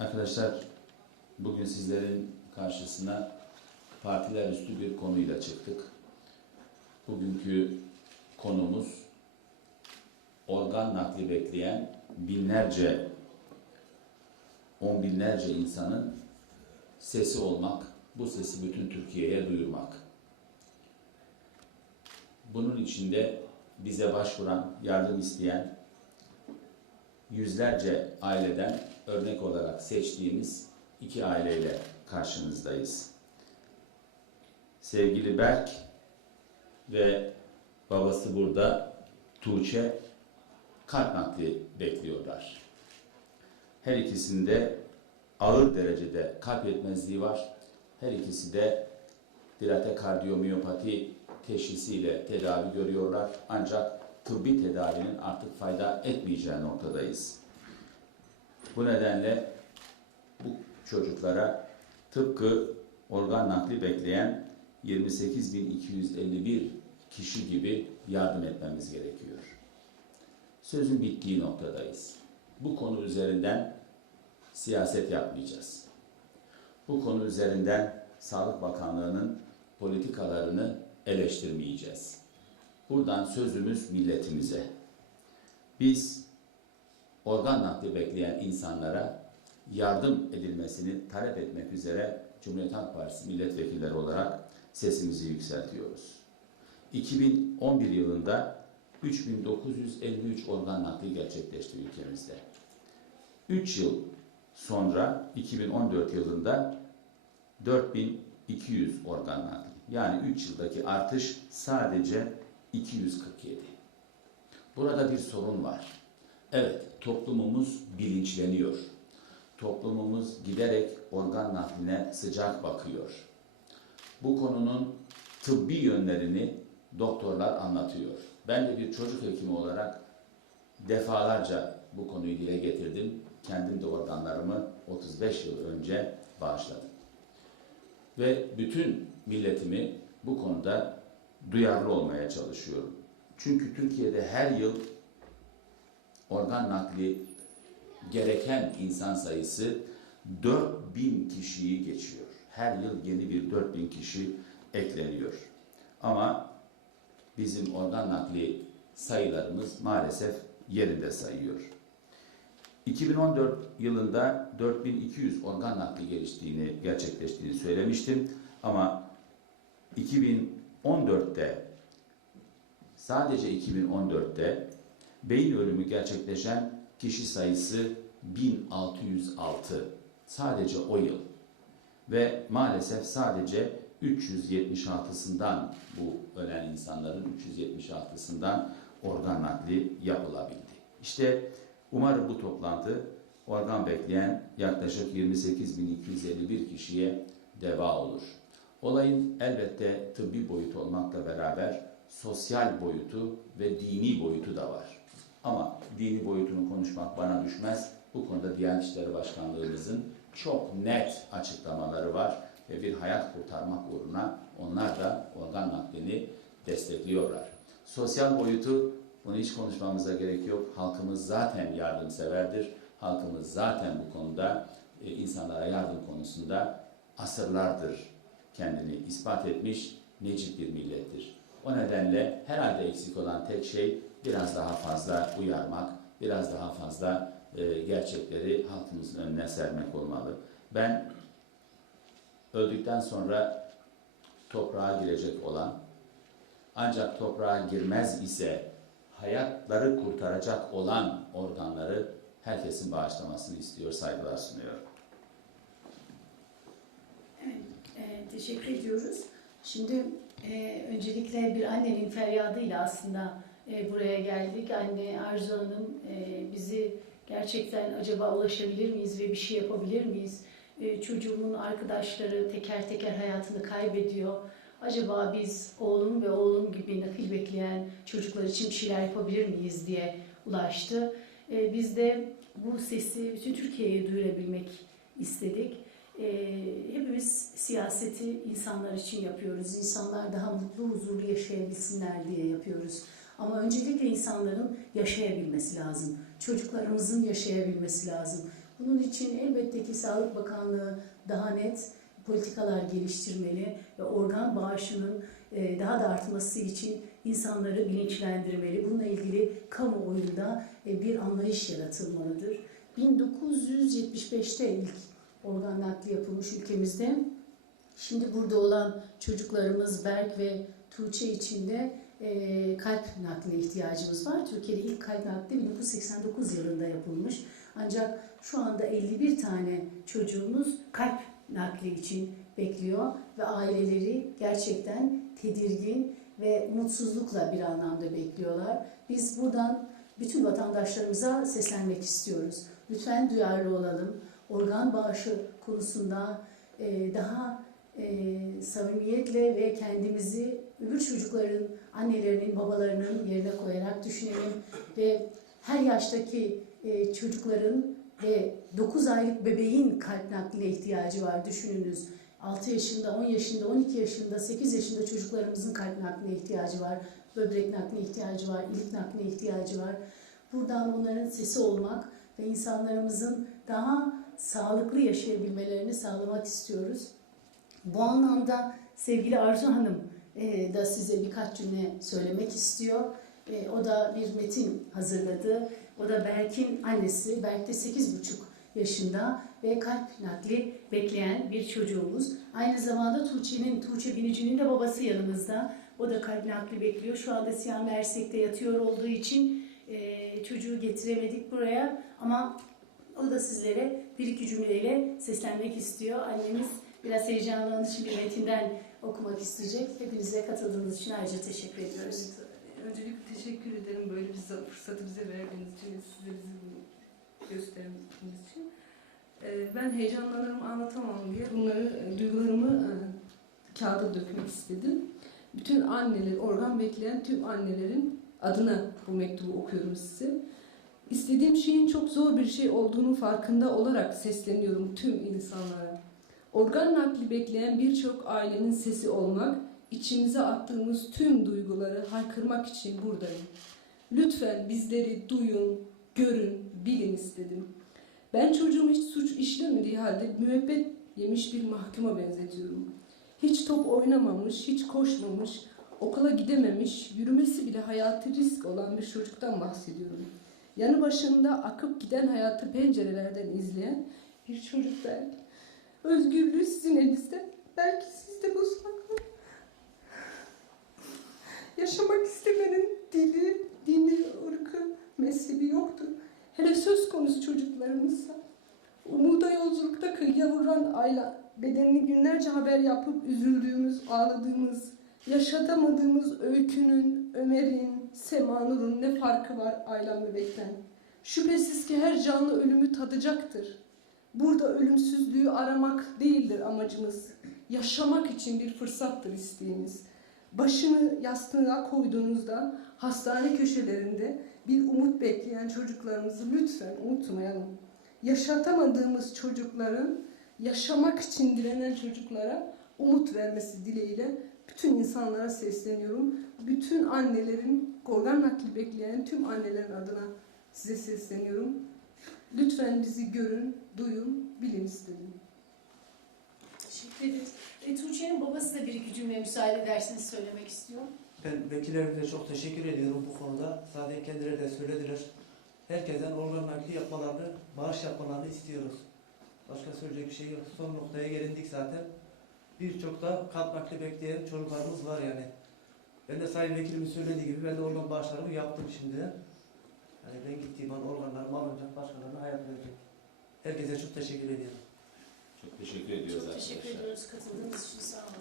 Arkadaşlar bugün sizlerin karşısına partiler üstü bir konuyla çıktık. Bugünkü konumuz organ nakli bekleyen binlerce, on binlerce insanın sesi olmak, bu sesi bütün Türkiye'ye duyurmak. Bunun içinde bize başvuran, yardım isteyen yüzlerce aileden örnek olarak seçtiğimiz iki aileyle karşınızdayız. Sevgili Berk ve babası burada Tuğçe kalp nakli bekliyorlar. Her ikisinde ağır derecede kalp yetmezliği var. Her ikisi de dilate kardiyomiyopati teşhisiyle tedavi görüyorlar. Ancak tıbbi tedavinin artık fayda etmeyeceği noktadayız. Bu nedenle bu çocuklara tıpkı organ nakli bekleyen 28.251 kişi gibi yardım etmemiz gerekiyor. Sözün bittiği noktadayız. Bu konu üzerinden siyaset yapmayacağız. Bu konu üzerinden Sağlık Bakanlığı'nın politikalarını eleştirmeyeceğiz. Buradan sözümüz milletimize. Biz organ nakli bekleyen insanlara yardım edilmesini talep etmek üzere Cumhuriyet Halk Partisi milletvekilleri olarak sesimizi yükseltiyoruz. 2011 yılında 3953 organ nakli gerçekleşti ülkemizde. 3 yıl sonra 2014 yılında 4200 organ nakli. Yani 3 yıldaki artış sadece 247. Burada bir sorun var. Evet, toplumumuz bilinçleniyor. Toplumumuz giderek organ nakline sıcak bakıyor. Bu konunun tıbbi yönlerini doktorlar anlatıyor. Ben de bir çocuk hekimi olarak defalarca bu konuyu dile getirdim. Kendim de organlarımı 35 yıl önce bağışladım. Ve bütün milletimi bu konuda duyarlı olmaya çalışıyorum. Çünkü Türkiye'de her yıl organ nakli gereken insan sayısı 4000 kişiyi geçiyor. Her yıl yeni bir 4000 kişi ekleniyor. Ama bizim organ nakli sayılarımız maalesef yerinde sayıyor. 2014 yılında 4200 organ nakli geliştiğini, gerçekleştiğini söylemiştim. Ama 2014'te sadece 2014'te beyin ölümü gerçekleşen kişi sayısı 1606. Sadece o yıl. Ve maalesef sadece 376'sından bu ölen insanların 376'sından organ nakli yapılabildi. İşte umarım bu toplantı organ bekleyen yaklaşık 28.251 kişiye deva olur. Olayın elbette tıbbi boyutu olmakla beraber sosyal boyutu ve dini boyutu da var. Ama dini boyutunu konuşmak bana düşmez. Bu konuda Diyanet İşleri Başkanlığımızın çok net açıklamaları var ve bir hayat kurtarmak uğruna onlar da organ naklini destekliyorlar. Sosyal boyutu bunu hiç konuşmamıza gerek yok. Halkımız zaten yardımseverdir. Halkımız zaten bu konuda e, insanlara yardım konusunda asırlardır kendini ispat etmiş necip bir millettir. O nedenle herhalde eksik olan tek şey biraz daha fazla uyarmak, biraz daha fazla e, gerçekleri halkımızın önüne sermek olmalı. Ben öldükten sonra toprağa girecek olan ancak toprağa girmez ise hayatları kurtaracak olan organları herkesin bağışlamasını istiyor, saygılar sunuyorum. Evet, e, teşekkür ediyoruz. Şimdi e, öncelikle bir annenin feryadıyla aslında e, buraya geldik. Anne Arzu Hanım e, bizi gerçekten acaba ulaşabilir miyiz ve bir şey yapabilir miyiz? E, çocuğumun arkadaşları teker teker hayatını kaybediyor. Acaba biz oğlum ve oğlum gibi nakil bekleyen çocuklar için bir şeyler yapabilir miyiz diye ulaştı. E, biz de bu sesi bütün Türkiye'ye duyurabilmek istedik. E, hepimiz siyaseti insanlar için yapıyoruz. İnsanlar daha mutlu, huzurlu yaşayabilsinler diye yapıyoruz. Ama öncelikle insanların yaşayabilmesi lazım. Çocuklarımızın yaşayabilmesi lazım. Bunun için elbette ki Sağlık Bakanlığı daha net politikalar geliştirmeli ve organ bağışının e, daha da artması için insanları bilinçlendirmeli. Bununla ilgili kamuoyunda e, bir anlayış yaratılmalıdır. 1975'te ilk organ nakli yapılmış ülkemizde. Şimdi burada olan çocuklarımız Berk ve Tuğçe için de e, kalp nakline ihtiyacımız var. Türkiye'de ilk kalp nakli 1989 yılında yapılmış. Ancak şu anda 51 tane çocuğumuz kalp nakli için bekliyor ve aileleri gerçekten tedirgin ve mutsuzlukla bir anlamda bekliyorlar. Biz buradan bütün vatandaşlarımıza seslenmek istiyoruz. Lütfen duyarlı olalım. Organ bağışı konusunda e, daha e, samimiyetle ve kendimizi öbür çocukların, annelerinin, babalarının yerine koyarak düşünelim ve her yaştaki e, çocukların ve 9 aylık bebeğin kalp nakline ihtiyacı var düşününüz. 6 yaşında, 10 yaşında, 12 yaşında, 8 yaşında çocuklarımızın kalp nakline ihtiyacı var. Böbrek nakline ihtiyacı var, ilik nakline ihtiyacı var. Buradan onların sesi olmak ve insanlarımızın daha sağlıklı yaşayabilmelerini sağlamak istiyoruz. Bu anlamda sevgili Arzu Hanım e, da size birkaç cümle söylemek istiyor. E, o da bir metin hazırladı. O da Berk'in annesi. Berk de 8,5 yaşında ve kalp nakli bekleyen bir çocuğumuz. Aynı zamanda Tuğçe'nin, Tuğçe Binici'nin de babası yanımızda. O da kalp nakli bekliyor. Şu anda Siyah Mersek'te yatıyor olduğu için e, çocuğu getiremedik buraya. Ama o da sizlere bir iki cümleyle seslenmek istiyor. Annemiz biraz heyecanlı için bir metinden okumak isteyecek. Hepinize katıldığınız için ayrıca teşekkür ediyoruz. Öncelikle teşekkür ederim böyle bize fırsatı bize verdiğiniz için, size bizi gösterdiğiniz için. Ee, Ben heyecanlanırım anlatamam diye bunları, e, duygularımı e, kağıda dökmek istedim. Bütün anneler, organ bekleyen tüm annelerin adına bu mektubu okuyorum size. İstediğim şeyin çok zor bir şey olduğunu farkında olarak sesleniyorum tüm insanlara. Organ nakli bekleyen birçok ailenin sesi olmak, içimize attığımız tüm duyguları haykırmak için buradayım. Lütfen bizleri duyun, görün, bilin istedim. Ben çocuğum hiç suç işlemediği halde müebbet yemiş bir mahkuma benzetiyorum. Hiç top oynamamış, hiç koşmamış, okula gidememiş, yürümesi bile hayatı risk olan bir çocuktan bahsediyorum. Yanı başında akıp giden hayatı pencerelerden izleyen bir çocuk belki. Özgürlüğü sizin elinizde. Belki siz de bu saklı. Yaşamak istemenin dili, dini, ırkı, mezhebi yoktur. Hele söz konusu çocuklarımızsa. Umuda yolculukta kıyıya vuran Ayla, bedenini günlerce haber yapıp üzüldüğümüz, ağladığımız, yaşatamadığımız Öykü'nün, Ömer'in, Semanur'un ne farkı var Aylan bebekten? Şüphesiz ki her canlı ölümü tadacaktır. Burada ölümsüzlüğü aramak değildir amacımız. Yaşamak için bir fırsattır isteğimiz. Başını yastığına koyduğunuzda hastane köşelerinde bir umut bekleyen çocuklarımızı lütfen unutmayalım. Yaşatamadığımız çocukların yaşamak için direnen çocuklara umut vermesi dileğiyle bütün insanlara sesleniyorum. Bütün annelerin, organ nakli bekleyen tüm annelerin adına size sesleniyorum. Lütfen bizi görün, duyun, bilin istedim. Teşekkür ederiz. E, Tuğçe'nin babası da bir iki cümle müsaade ederseniz söylemek istiyor. Ben vekillerimize çok teşekkür ediyorum bu konuda. Zaten kendileri de söylediler. Herkesten organ nakli yapmalarını, bağış yapmalarını istiyoruz. Başka söyleyecek bir şey yok. Son noktaya gelindik zaten. Birçok da kalp nakli bekleyen çocuklarımız var yani. Ben de Sayın Vekilimin söylediği gibi ben de organ bağışlarımı yaptım şimdi. Yani ben gittiğim an organlarımı alınacak, başkalarına hayat verecek. Herkese çok teşekkür ediyorum. Çok teşekkür ediyoruz Çok teşekkür arkadaşlar. ediyoruz katıldığınız için sağ olun.